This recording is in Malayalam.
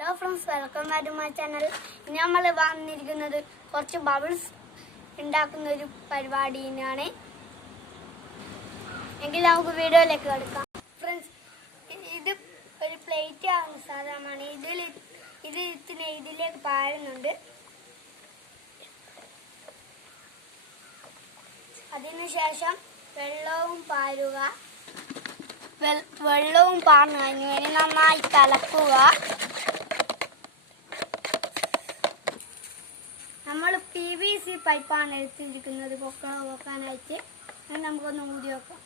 Hello friends, welcome back to my channel. നമ്മൾ വന്നിരിക്കുന്നത് കുറച്ച് ബബിൾസ് ഉണ്ടാക്കുന്ന ഒരു പരിപാടിയാണ്. എങ്കിൽ നമുക്ക് വീഡിയോയിലേക്ക് കടക്കാം. ഫ്രണ്ട്സ്, ഇത് ഒരു പ്ലേറ്റ് ആവുന്ന സാധനമാണ്. ഇതിലേക്ക് പാരുന്നുണ്ട്. അതിനുശേഷം വെള്ളവും പാരുക. വെള്ളവും പാർന്നു കഴിഞ്ഞു വേണ്ടി നന്നായി കലക്കുക. നമ്മൾ PVC പൈപ്പാണ് എടുത്തിരിക്കുന്നത് പൊക്കാനായിട്ട്. നമുക്കൊന്ന് ഊതി വെക്കാം.